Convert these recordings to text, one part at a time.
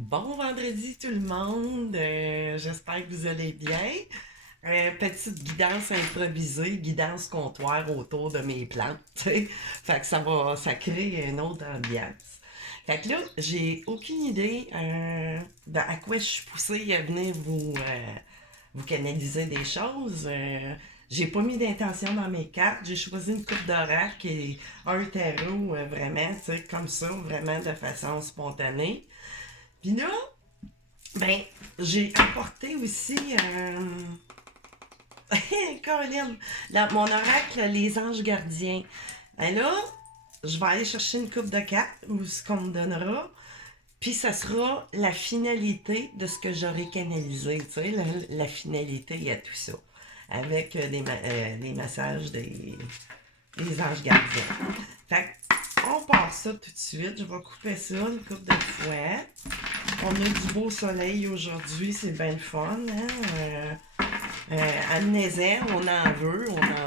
Bon vendredi tout le monde, j'espère que vous allez bien. Petite guidance improvisée, guidance comptoir autour de mes plantes, tu sais. Fait que ça crée une autre ambiance. Fait que là, j'ai aucune idée à quoi je suis poussée à venir vous canaliser des choses. J'ai pas mis d'intention dans mes cartes, j'ai choisi une coupe d'horaire qui est un tarot vraiment, tu sais, comme ça, vraiment de façon spontanée. Puis là, ben, j'ai apporté aussi, Colin, mon oracle, les anges gardiens. Et là, je vais aller chercher une coupe de cartes, ou ce qu'on me donnera, puis ça sera la finalité de ce que j'aurai canalisé, tu sais, la finalité à tout ça. Avec des massages des anges gardiens. Fait on part ça tout de suite. Je vais couper ça une coupe de fois. On a du beau soleil aujourd'hui, c'est bien le fun. Hein? Amnésia, on en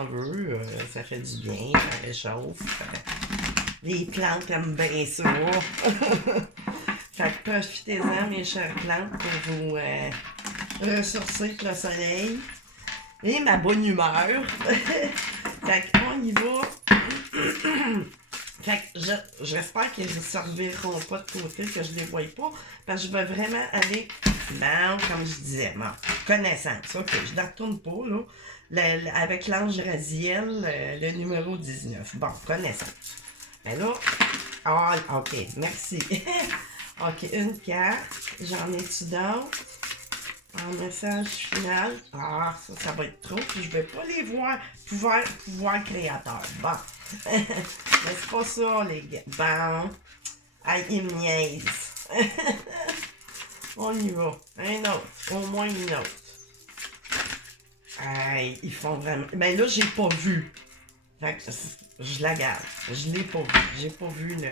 veut, ça fait du bien, ça réchauffe. Les plantes aiment bien ça. Fait que profitez-en, mes chères plantes, pour vous ressourcer avec le soleil. Et ma bonne humeur. Fait qu'on y va. Fait que j'espère qu'ils ne se revireront pas de côté, que je ne les voie pas, parce que je veux vraiment aller, bon, comme je disais, bon, connaissance. Ok, je ne la retourne pas, là, avec l'ange Raziel, le numéro 19. Bon, connaissance. Mais là, ah, ok, merci. Ok, une carte, j'en ai-tu d'autres? En message final, ah, ça va être trop, puis je vais pas les voir, pouvoir créateur. Bon. Mais c'est pas ça, les gars. Bon. Aïe, ils me niaisent. On y va. Un autre. Au moins une autre. Aïe, ils font vraiment. Ben là, j'ai pas vu. Fait que je la garde. Je l'ai pas vu. J'ai pas vu le.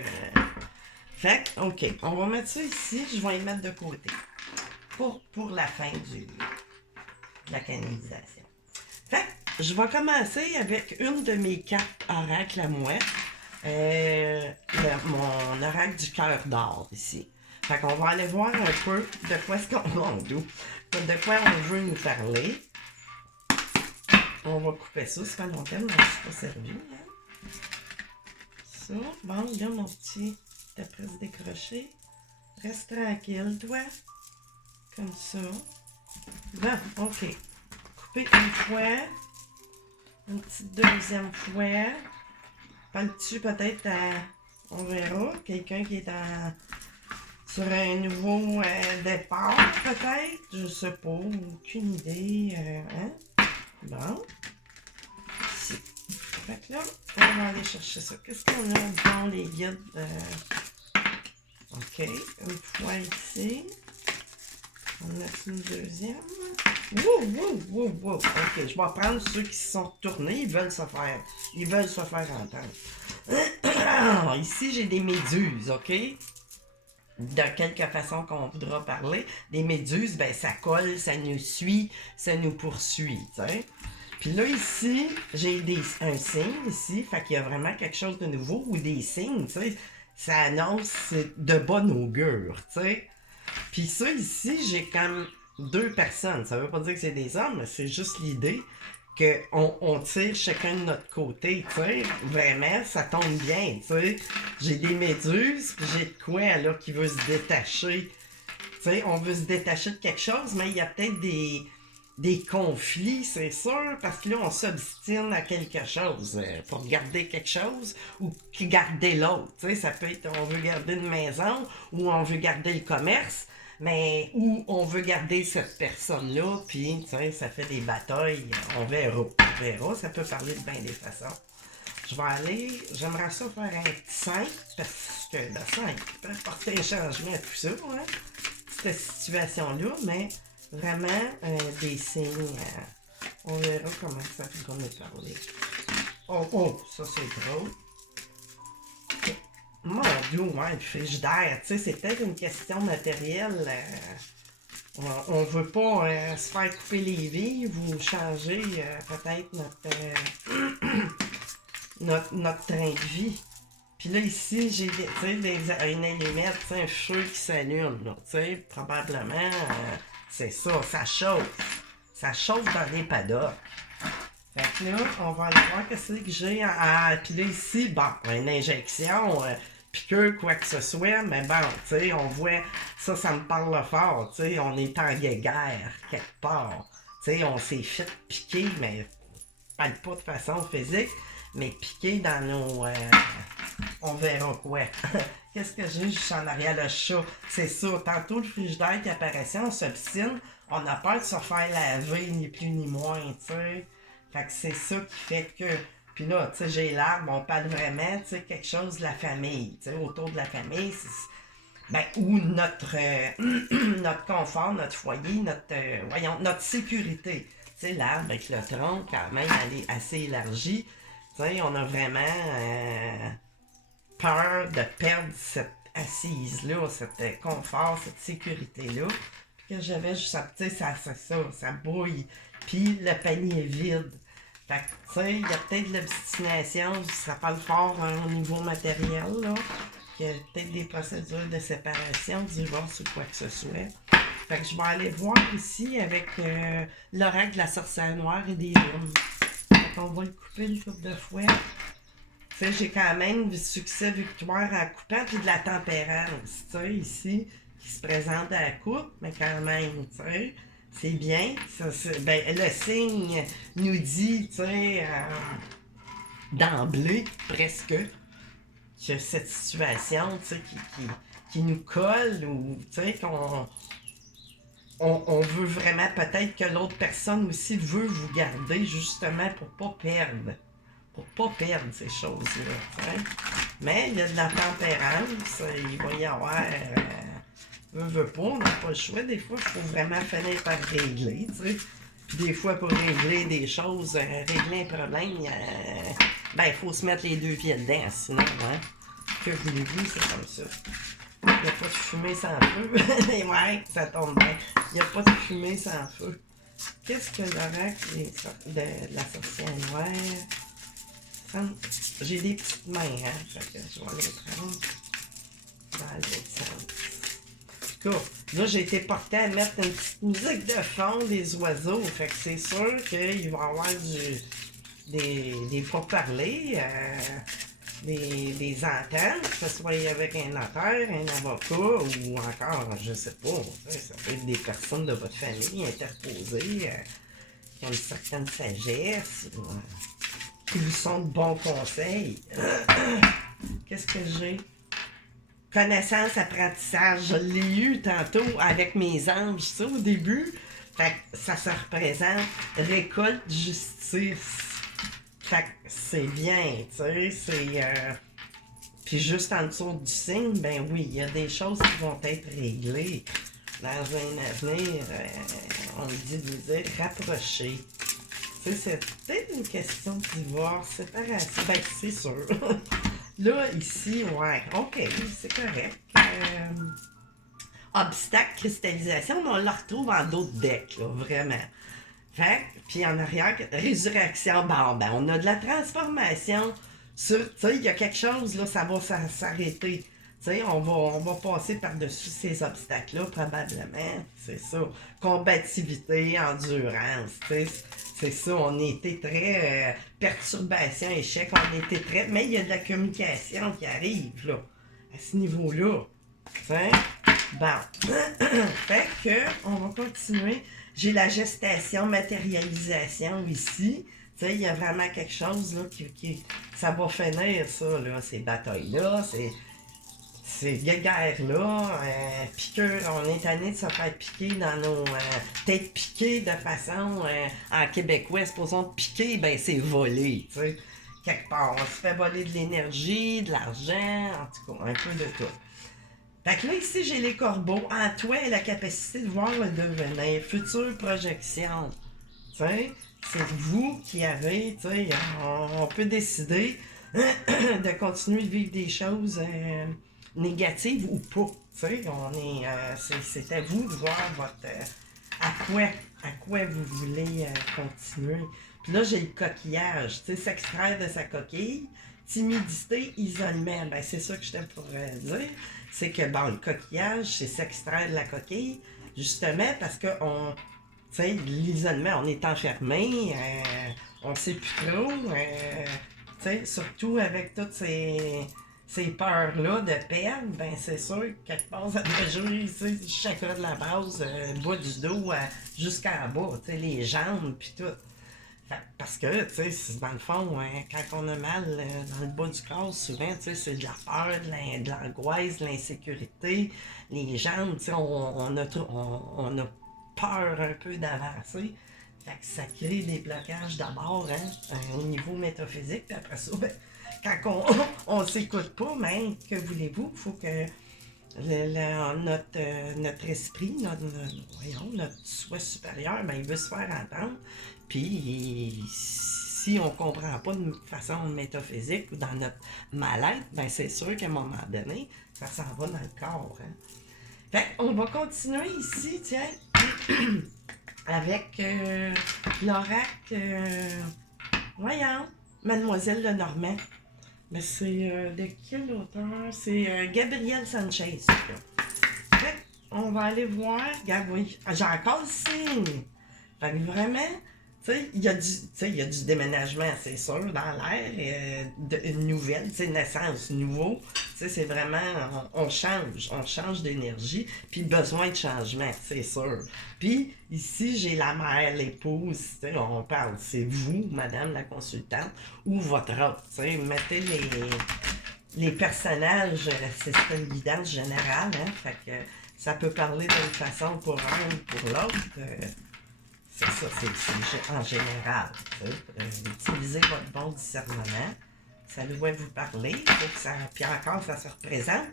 Fait que, ok. On va mettre ça ici. Je vais les mettre de côté. Pour la fin de la canalisation. Fait que, je vais commencer avec une de mes cartes oracles à moi. Mon oracle du cœur d'or ici. Fait qu'on va aller voir un peu de quoi est-ce qu'on de quoi on veut nous parler. On va couper ça, ça fait longtemps que je ne suis pas servi. Hein? Ça, bon, là mon petit, t'as presque décroché. Reste tranquille, toi. Comme ça. Bon, ok. Couper une fois. Une petite deuxième fois. Parles-tu peut-être à. On verra. Quelqu'un qui est sur un nouveau départ, peut-être. Je sais pas. Aucune idée. Hein? Bon. Ici. Fait que là, on va aller chercher ça. Qu'est-ce qu'on a dans les guides? Ok. Une fois ici. On a une deuxième. Wow. Ok, je vais prendre ceux qui se sont retournés. Ils veulent se faire entendre. Ici, j'ai des méduses, ok? De quelque façon qu'on voudra parler. Des méduses, ben ça colle, ça nous suit, ça nous poursuit, tu sais. Puis là, ici, j'ai un signe ici. Fait qu'il y a vraiment quelque chose de nouveau ou des signes, tu sais. Ça annonce de bonne augure, tu sais. Puis ça, ici, j'ai comme deux personnes. Ça veut pas dire que c'est des hommes, mais c'est juste l'idée qu'on tire chacun de notre côté, tu sais. Vraiment, ça tombe bien, tu sais. J'ai des méduses, puis j'ai de quoi, là, qui veut se détacher. Tu sais, on veut se détacher de quelque chose, mais il y a peut-être des conflits, c'est sûr, parce que là, on s'obstine à quelque chose pour garder quelque chose ou garder l'autre. Tu sais, ça peut être, on veut garder une maison ou on veut garder le commerce, mais ou on veut garder cette personne-là, puis, tu sais, ça fait des batailles. On verra, ça peut parler de bien des façons. Je vais aller, j'aimerais ça faire un petit 5, parce que le 5 peut apporter un changement à tout ça, hein, cette situation-là, mais vraiment des signes. On verra comment ça va nous parler. Oh, ça c'est drôle. Mon Dieu, ouais, le frigidaire, tu sais, c'est peut-être une question matérielle. On veut pas se faire couper les vives ou changer peut-être notre train de vie. Puis là, ici, j'ai une allumette, un feu qui s'allume, là, tu sais, probablement, c'est ça, ça chauffe. Ça chauffe dans les paddocks. Fait que là, on va aller voir qu'est-ce que j'ai. Puis là, ici, bon, une injection, piqûre, quoi que ce soit, mais bon, tu sais, on voit, ça me parle fort, tu sais, on est en guéguerre, quelque part. Tu sais, on s'est fait piquer, mais pas de façon physique, mais piquer dans nos... on verra quoi. Qu'est-ce que j'ai juste en arrière, le chat? C'est ça, tantôt le frigidaire qui apparaissait, on s'obstine, on a peur de se faire laver, ni plus ni moins, tu sais. Fait que c'est ça qui fait que... Puis là, tu sais, j'ai l'arbre, on parle vraiment, tu sais, quelque chose de la famille, tu sais, autour de la famille, ben, ou notre, notre confort, notre foyer, notre sécurité. Tu sais, l'arbre avec le tronc, quand même, elle est assez élargie. Tu sais, on a vraiment peur de perdre cette assise-là, cet confort, cette sécurité-là. Puis que j'avais juste, tu sais, ça bouille. Puis le panier est vide. Fait que, tu sais, il y a peut-être de l'obstination, ça parle fort au niveau matériel, là. Il y a peut-être des procédures de séparation, du divorce ou quoi que ce soit. Fait que je vais aller voir ici avec l'oracle de la sorcière noire et des lunes. Fait qu'on va le couper une couple de fois. Tu sais, j'ai quand même du succès victoire en coupant, puis de la tempérance, tu sais, ici, qui se présente à la coupe, mais quand même, tu sais. C'est bien. Ben, le signe nous dit, tu sais, d'emblée, presque, que cette situation, tu sais, qui nous colle ou, tu sais, on veut vraiment peut-être que l'autre personne aussi veut vous garder justement pour pas perdre. Pour pas perdre ces choses-là, tu sais. Mais il y a de la tempérance, il va y avoir... veut pas, on n'a pas le choix. Des fois, il faut vraiment finir par régler, tu sais. Puis des fois, pour régler des choses, régler un problème, ben, il faut se mettre les deux pieds dedans, sinon, hein. Que voulez-vous, c'est comme ça. Il n'y a pas de fumée sans feu. Ouais, ça tombe bien. Il n'y a pas de fumée sans feu. Qu'est-ce que l'oracle de la sorcière noire? J'ai des petites mains, hein. Fait que je vais les prendre dans l'autre sens. En tout cas, là, j'ai été portée à mettre une petite musique de fond des oiseaux. Fait que c'est sûr qu'il va y avoir des pourparlers, des ententes, que ce soit avec un notaire, un avocat ou encore, je sais pas, ça peut être des personnes de votre famille interposées qui ont une certaine sagesse, qui vous sont de bons conseils. Qu'est-ce que j'ai? Connaissance, apprentissage, je l'ai eu tantôt avec mes anges, ça, au début. Fait que ça se représente récolte, justice. Fait que c'est bien, tu sais, c'est... Puis juste en dessous du signe, ben oui, il y a des choses qui vont être réglées dans un avenir, on dit de vous dire, rapproché. Tu sais, c'est peut-être une question de divorce, séparation, ben c'est sûr. Là, ici, ouais, ok, c'est correct. Obstacle, cristallisation, mais on la retrouve en d'autres decks, là, vraiment. Fait, puis en arrière, résurrection, bon, ben, on a de la transformation sur, tu sais, il y a quelque chose, là, ça va s'arrêter. Tu sais, on va passer par-dessus ces obstacles-là, probablement, c'est ça. Combativité, endurance, tu sais, c'est ça, on était très perturbation, échec, on était très... Mais il y a de la communication qui arrive, là, à ce niveau-là, tu sais. Bon, fait que, on va continuer. J'ai la gestation, matérialisation ici. Tu sais, il y a vraiment quelque chose, là, ça va finir, ça, là, ces batailles-là, ces guerres-là, piqûres, on est tanné de se faire piquer dans nos... peut-être piquer de façon, en québécois, supposons piquer, ben c'est voler, tu sais, quelque part. On se fait voler de l'énergie, de l'argent, en tout cas, un peu de tout. Fait que là, ici, j'ai les corbeaux. En toi, la capacité de voir le devenir, future projection. Tu sais, c'est vous qui avez, tu sais, on peut décider de continuer de vivre des choses négatives ou pas. Tu sais, c'est à vous de voir votre, à quoi vous voulez continuer. Puis là, j'ai le coquillage, tu sais, s'extraire de sa coquille. timidité, isolement. Ben, c'est ça que je t'ai pour dire. C'est que, bon, le coquillage, c'est s'extraire de la coquille, justement, parce que tu sais, l'isolement, on est enfermé, on sait plus trop, tu sais, surtout avec toutes ces peurs-là de perdre, ben c'est sûr que quelque part, ça doit jouer, tu sais, le chakra de la base, le bas du dos jusqu'en bas, tu sais, les jambes, puis tout. Parce que, tu sais, dans le fond, quand on a mal dans le bas du corps, souvent, tu sais, c'est de la peur, de l'angoisse, de l'insécurité. Les jambes, tu sais, on a peur un peu d'avancer. Fait que ça crée des blocages d'abord, au niveau métaphysique. Puis après ça, ben, quand on s'écoute pas, mais que voulez-vous, il faut que notre esprit, notre soi supérieur, ben, il veut se faire entendre. Puis, si on ne comprend pas de façon métaphysique ou dans notre mal-être, ben, c'est sûr qu'à un moment donné, ça s'en va dans le corps. Fait on va continuer ici, tiens, avec l'oracle, voyons, Mademoiselle Lenormand. Mais c'est de quel auteur? C'est Gabriel Sanchez. Fait on va aller voir. Regarde, oui, j'ai encore le signe. Fait que vraiment, tu sais, il y a du déménagement, c'est sûr, dans l'air, une nouvelle, tu sais, naissance, nouveau. Tu sais, c'est vraiment, on change d'énergie, puis besoin de changement, c'est sûr. Puis ici, j'ai la mère, l'épouse, tu sais, on parle, c'est vous, madame la consultante, ou votre autre, tu sais, mettez les personnages, c'est une guidance générale, fait que ça peut parler d'une façon pour un ou pour l'autre. C'est ça, c'est en général. Utilisez votre bon discernement. Ça doit vous parler. Faut que ça, puis encore, ça se représente.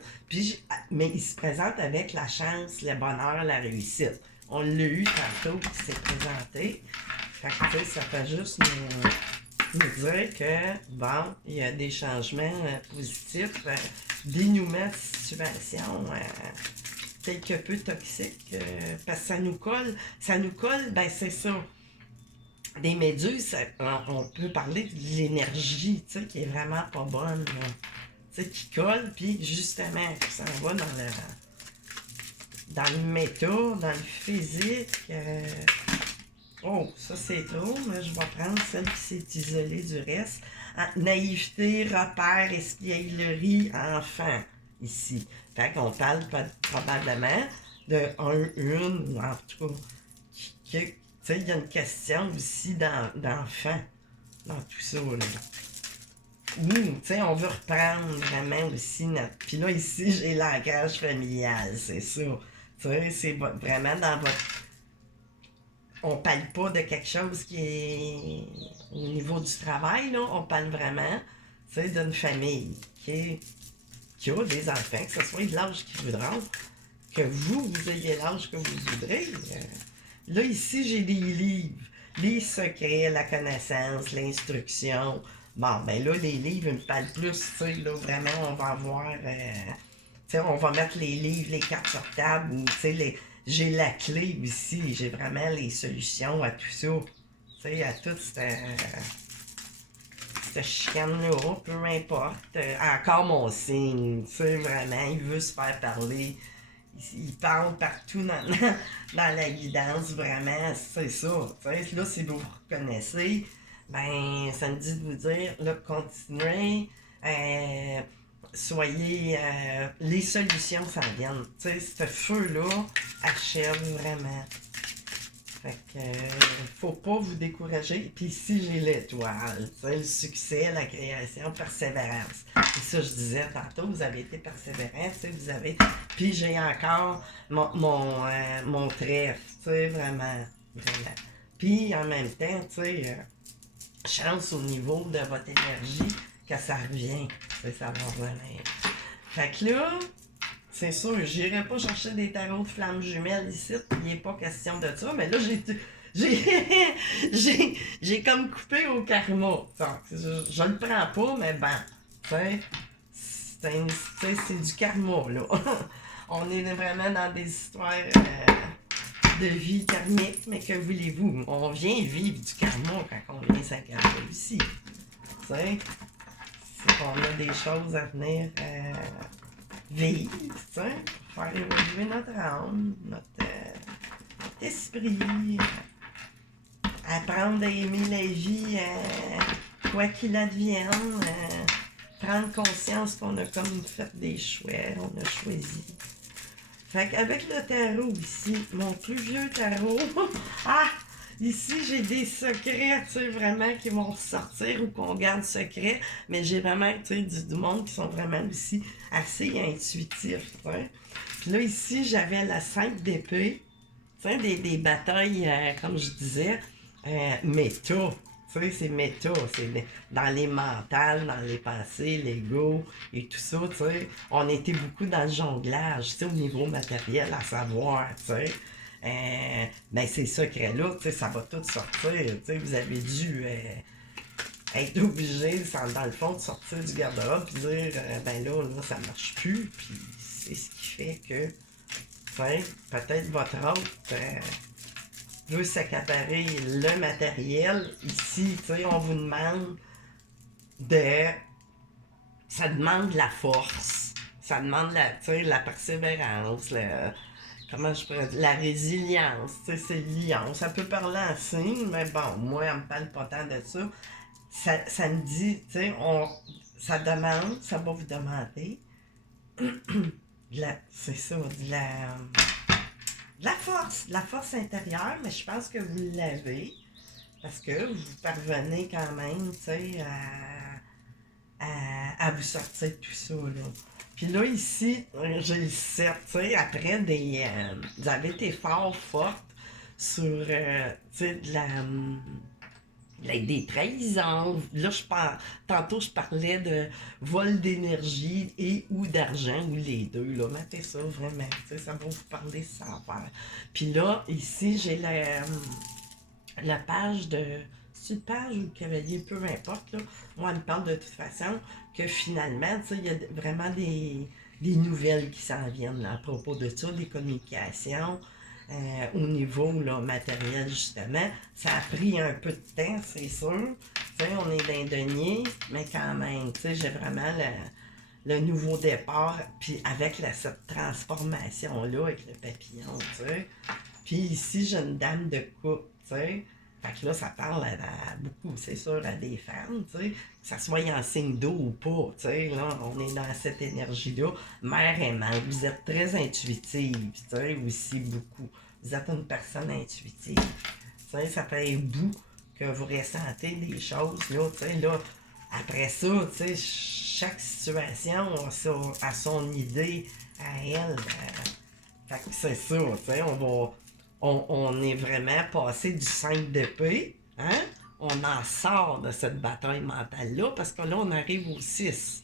Mais il se présente avec la chance, le bonheur, la réussite. On l'a eu tantôt qui s'est présenté. Fait que, ça fait juste nous dire que, bon, il y a des changements positifs, dénouement de situation quelque peu toxique, parce que ça nous colle, ben c'est ça. Des méduses, on peut parler de l'énergie, tu sais, qui est vraiment pas bonne, tu sais, qui colle, puis justement, ça va dans le méta, dans le physique. Oh, ça c'est trop, mais je vais prendre celle qui s'est isolée du reste. Naïveté, repère, espièglerie, enfant, ici. Fait qu'on parle probablement de une, ou en tout cas, tu sais, il y a une question aussi d'enfant dans tout ça, là. Tu sais, on veut reprendre vraiment aussi notre... Puis là, ici, j'ai l'ancrage familial, c'est ça. Tu sais, c'est vraiment dans votre... On parle pas de quelque chose qui est au niveau du travail, là. On parle vraiment, tu sais, d'une famille qui a des enfants, que ce soit de l'âge qu'ils voudront, que vous ayez l'âge que vous voudrez. Là, ici, j'ai des livres. Les secrets, la connaissance, l'instruction. Bon, ben là, les livres, ils me parlent plus, tu sais, là, vraiment, on va avoir... tu sais, on va mettre les livres, les cartes sur table, ou, tu sais, j'ai la clé aussi, j'ai vraiment les solutions à tout ça. Tu sais, à toute cette chicane-là, peu importe. Encore mon signe, tu sais, vraiment, il veut se faire parler. Il parle partout dans la guidance, vraiment, c'est ça. Tu sais, là, si vous vous reconnaissez, ben, ça me dit de vous dire, là, continuez, soyez, les solutions s'en viennent. Tu sais, ce feu-là achève vraiment. Fait que, faut pas vous décourager. Puis ici, j'ai l'étoile, tu sais, le succès, la création, persévérance. Et ça, je disais tantôt, vous avez été persévérant, tu sais, vous avez... Puis j'ai encore mon trèfle, tu sais, vraiment. Puis en même temps, tu sais, chance au niveau de votre énergie que ça revient, tu sais, ça va revenir. Fait que là... C'est sûr, j'irai pas chercher des tarots de flammes jumelles ici, il n'est pas question de ça, mais là, j'ai comme coupé au karma. Je le prends pas, mais ben, c'est du karma, là. On est vraiment dans des histoires de vie karmique, mais que voulez-vous? On vient vivre du karma quand on vient s'incarner ici. c'est qu'on a des choses à venir vivre, tu sais, pour faire évoluer notre âme, notre esprit, apprendre à aimer la vie, quoi qu'il advienne, prendre conscience qu'on a comme fait des choix, on a choisi. Fait qu'avec le tarot ici, mon plus vieux tarot, ah! Ici, j'ai des secrets, tu sais, vraiment, qui vont ressortir ou qu'on garde secret, mais j'ai vraiment, tu sais, du monde qui sont vraiment aussi assez intuitifs, tu sais. Puis là, ici, j'avais la 5 d'épée, tu sais, des batailles, comme je disais, méta. Tu sais, c'est méta, dans les mentales, dans les pensées, l'ego et tout ça, tu sais. On était beaucoup dans le jonglage, tu sais, au niveau matériel, à savoir, tu sais. Ben, ces secrets-là, tu sais, ça va tout sortir, tu sais. Vous avez dû être obligé, dans le fond, de sortir du garde-robe et dire, ben là, ça marche plus, puis c'est ce qui fait que, tu sais, peut-être votre autre veut s'accaparer le matériel. Ici, tu sais, on vous demande de... Ça demande la force. Ça demande la persévérance, comment je pourrais dire, la résilience, tu sais, c'est lion. Ça peut parler en signe, mais bon, moi, on me parle pas tant de ça. Ça me dit, tu sais, ça demande, ça va vous demander, c'est ça, de la force intérieure, mais je pense que vous l'avez, parce que vous parvenez quand même, tu sais, à vous sortir de tout ça, là. Puis là, ici, j'ai le 7, tu sais, après vous avez été fort forte sur, tu sais, des trahisons. Là, tantôt, je parlais de vol d'énergie et ou d'argent, ou les deux, là. Mettez ça vraiment, tu sais, ça va vous parler sans faire. Puis là, ici, j'ai la page de... C'est une page ou le cavalier, peu importe, là. Moi, elle me parle de toute façon que finalement, tu sais, il y a vraiment des nouvelles qui s'en viennent là, à propos de ça, des communications. Au niveau là, matériel, justement. Ça a pris un peu de temps, c'est sûr. T'sais, on est dans un denier, mais quand même, j'ai vraiment le nouveau départ, puis avec cette transformation-là, avec le papillon, t'sais. Puis ici, j'ai une dame de coupe, t'sais. Fait que là, ça parle à beaucoup, c'est sûr, à des femmes, tu sais, que ça soit en signe d'eau ou pas, tu sais, là, on est dans cette énergie-là. Mère aimante, vous êtes très intuitive, tu sais, aussi beaucoup. Vous êtes une personne intuitive. Tu sais, ça fait un bout que vous ressentez des choses, là, tu sais, là, après ça, tu sais, chaque situation a son idée à elle. Fait que c'est ça, tu sais, on est vraiment passé du 5 d'épée, hein? On en sort de cette bataille mentale-là, parce que là, on arrive au 6.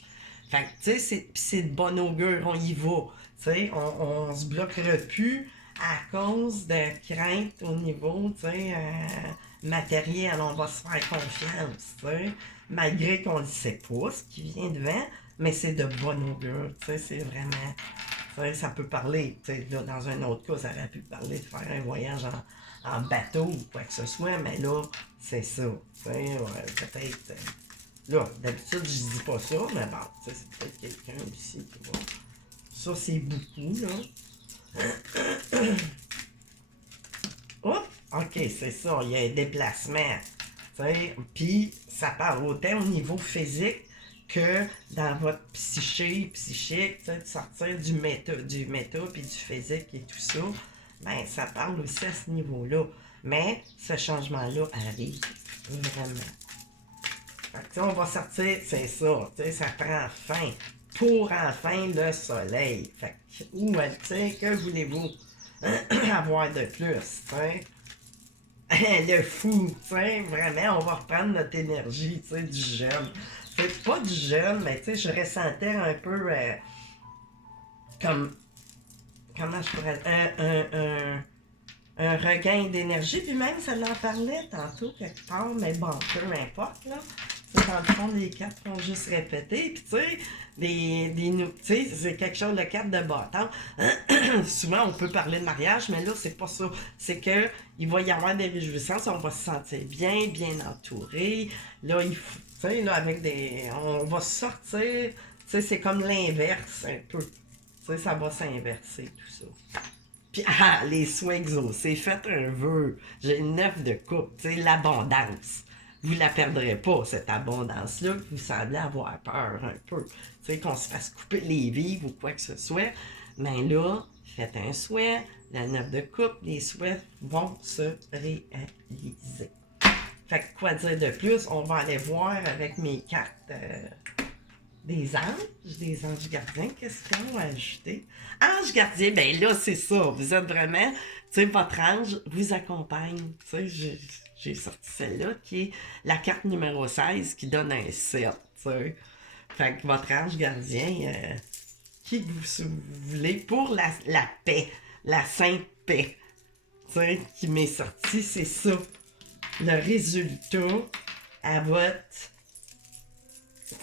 Fait que, tu sais, c'est de bon augure, on y va. Tu sais, on se bloquera plus à cause de craintes au niveau, tu sais, matériel. On va se faire confiance, tu sais, malgré qu'on ne sait pas ce qui vient devant, mais c'est de bon augure, tu sais, c'est vraiment... Ça peut parler, là, dans un autre cas, ça aurait pu parler de faire un voyage en bateau ou quoi que ce soit, mais là, c'est ça. Peut-être. Là, d'habitude, je dis pas ça, mais bon, c'est peut-être quelqu'un ici qui va. Ça, c'est beaucoup, là. Oups! OK, c'est ça, il y a un déplacement. Puis, ça parle autant au niveau physique que dans votre psychique, de sortir du méta puis du physique et tout ça, ben ça parle aussi à ce niveau-là. Mais ce changement-là arrive vraiment. Fait que, on va sortir, c'est ça, ça prend fin. Pour enfin le soleil. Fait que, que voulez-vous avoir de plus, le fou, vraiment, on va reprendre notre énergie, du jeune. C'est pas du jeune, mais je ressentais un peu comme, comment je pourrais dire, un regain d'énergie, puis même ça l'en parlait tantôt quelque part, mais bon, peu importe, là. Dans le fond, les cartes vont juste répéter, puis c'est quelque chose, le cadre de bâton. Souvent, on peut parler de mariage, mais là, c'est pas ça. C'est que il va y avoir des réjouissances, on va se sentir bien, bien entouré. Là, Tu sais, là, avec des... On va sortir... Tu sais, c'est comme l'inverse, un peu. Tu sais, ça va s'inverser, tout ça. Puis, les soins exaucés, faites un vœu. J'ai 9 de coupe, tu sais, l'abondance. Vous la perdrez pas, cette abondance-là, que vous semblez avoir peur un peu. Tu sais, qu'on se fasse couper les vivres ou quoi que ce soit. Mais là, faites un souhait, la 9 de coupe, les souhaits vont se réaliser. Fait que quoi dire de plus? On va aller voir avec mes cartes des anges gardiens. Qu'est-ce qu'ils ont ajouté? Ange gardien, ben là, c'est ça. Vous êtes vraiment, tu sais, votre ange vous accompagne. Tu sais, j'ai sorti celle-là qui est la carte numéro 16 qui donne un 7. Tu sais. Fait que votre ange gardien, qui vous voulez pour la paix, la sainte paix, tu sais, qui m'est sorti, c'est ça. Le résultat à votre...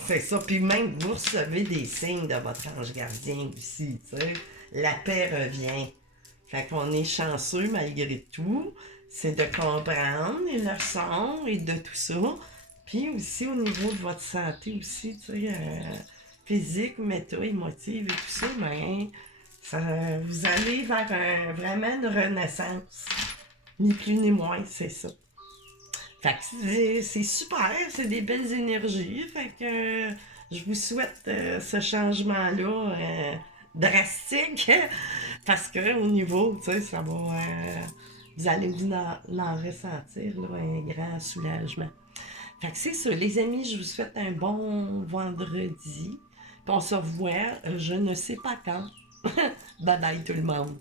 C'est ça. Puis même, vous recevez des signes de votre ange gardien aussi, tu sais. La paix revient. Fait qu'on est chanceux malgré tout. C'est de comprendre les leçons et de tout ça. Puis aussi au niveau de votre santé aussi, tu sais, physique, émotive et tout ça, mais ça, vous allez vers vraiment une renaissance. Ni plus ni moins, c'est ça. Fait que c'est super, c'est des belles énergies. Fait que je vous souhaite ce changement-là drastique parce que au niveau, tu sais, ça va. Vous allez en ressentir là, un grand soulagement. Fait que c'est ça, les amis, je vous souhaite un bon vendredi. Puis on se revoit, je ne sais pas quand. Bye bye tout le monde.